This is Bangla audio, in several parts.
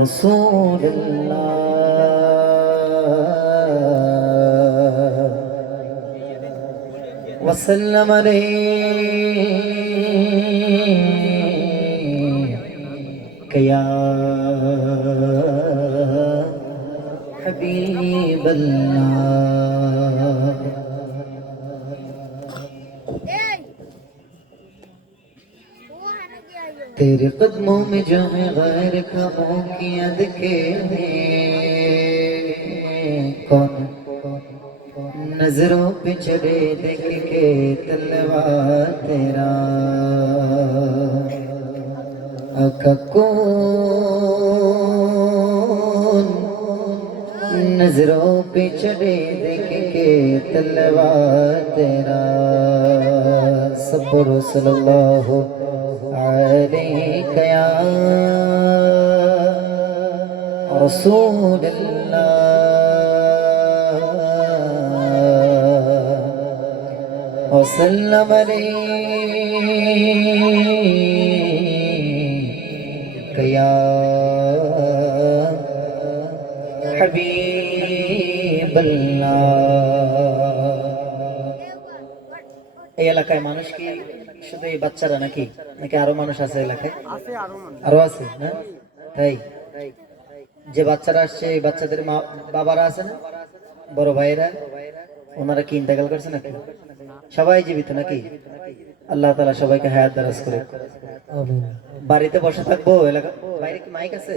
رسول الله وسلم عليك يا حبيب الله तेरे कदमों में जो है गैर खामों की अदके कौन नजरों पे चढ़े देख के तलवार तेरा आका कौन नजरों पे चढ़े देख के तलवार तेरा सब्र सल्लल्लाहु अलैका या रसूल अल्लाह वसल्लम अलैका या হাবিব আল্লাহ। এই এলাকায় মানুষ কি শুধু এই বাচ্চারা নাকি নাকি আরো মানুষ আছে এলাকায়? আরো আছে না? তাই যে বাচ্চারা আসছে এই বাচ্চাদের মা বাবারা আছে না, বড় ভাইরা, ওনারা কি ইন্তেকাল করছে নাকি? সবাই জীবিত নাকি? আল্লাহ তাআলা সবাইকে হায়াত দারাজ করে। বাড়িতে বসে থাকবো, এলাকা বাইরে কি মাইক আছে?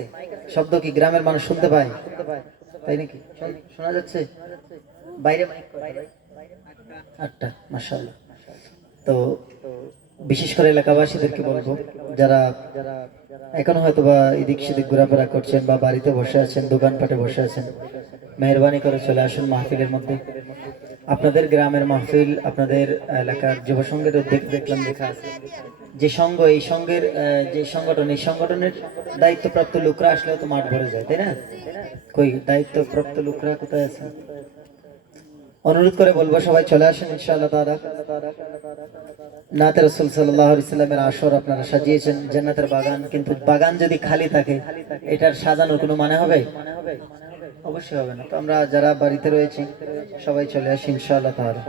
শব্দ কি গ্রামের মানুষ শুনতে পায়? তাই নাকি? শোনা যাচ্ছে? বাইরে মাইক আটটা, মাশাআল্লাহ। তো বিশেষ করে এলাকাবাসীদেরকে বলবো, যারা এখনো হয়তো বা এদিক সেদিক ঘোরাফেরা করছেন বা বাড়িতে বসে আছেন, দোকানপাটে বসে আছেন, মেহরবানি করে চলে আসুন মাহফিলের মধ্যে। আপনাদের গ্রামের মাহফিল, আপনাদের এলাকার যুব সংঘের উদ্যোগ দেখলাম লেখা আছে। যে সংঘ, এই সংঘের যে সংগঠন, এই সংগঠনের দায়িত্বপ্রাপ্ত লোকরা আসলেও তো মাঠ ভরে যায়, তাই না? কই দায়িত্বপ্রাপ্ত লোকরা কোথায় আছে? অনুরোধ করে বলবো সবাই চলে আসেন ইনশাআল্লাহ তাআলা। নাতে রাসূল সাল্লাল্লাহু আলাইহি সাল্লামের আসর আপনারা সাজিয়েছেন জান্নাতের বাগান, কিন্তু বাগান যদি খালি থাকে এটার সাজানোর কোনো মানে হবে? অবশ্যই হবে না। তো আমরা যারা বাড়িতে রয়েছি সবাই চলে আসি ইনশাআল্লাহ তাআলা।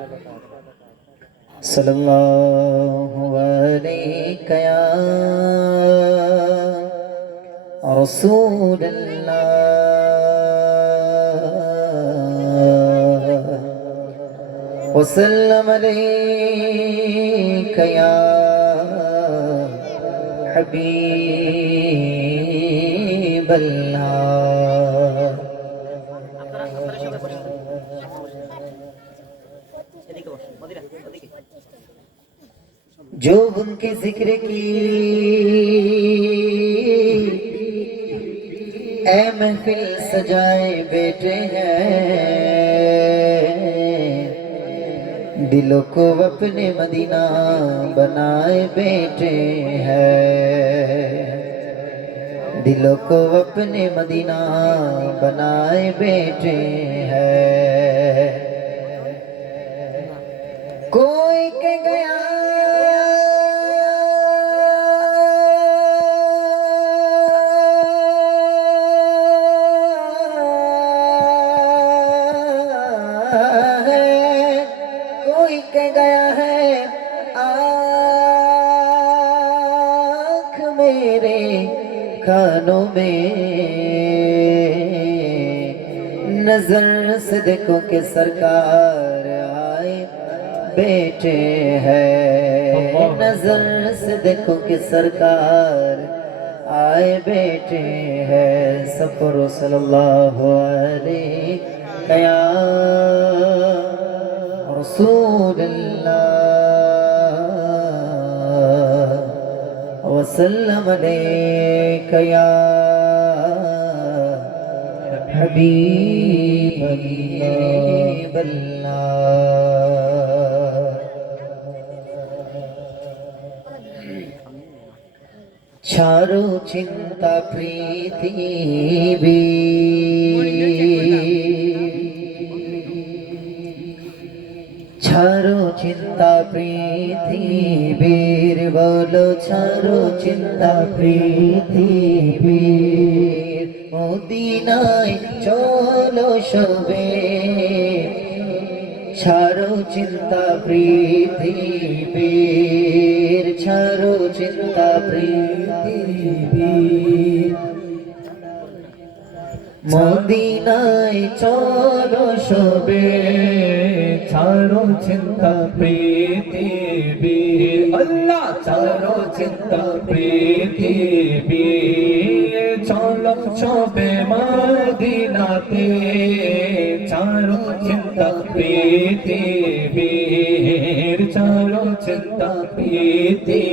সাল্লাল্লাহু আলাইকা ইয়া রাসূলুল্লাহ وسلم عليك يا حبيب الله जो उनके जिक्र की ऐ महफिल सजाए बैठे हैं, दिलों को अपने मदीना बनाए बैठे हैं, दिलों को अपने मदीना बनाए बैठे हैं। कोई कह गया गया है आँख मेरे कानों में, नजर से देखो कि सरकार आए बैठे हैं, नजर से देखो कि सरकार आए बैठे हैं। सफर सल्लल्लाहु अलैहि या رسول الله وسلم عليك يا حبيب الله ছাড়ো চিন্তা পৃথিবী ছাড়ো চিন্তা পৃথিবীর, বলো ছাড়ো চিন্তা পৃথিবীর। মদিনায় চলো সবে, ছাড়ো চিন্তা পৃথিবীর, ছাড়ো চিন্তা পৃথিবীর। মদিনায় চলো সবে, ছাড়ো চিন্তা পৃথিবীর, আল্লাহ ছাড়ো চিন্তা পৃথিবীর। চলো সবে মদিনাতে, ছাড়ো চিন্তা পৃথিবীর, ছাড়ো চিন্তা পৃথিবীর।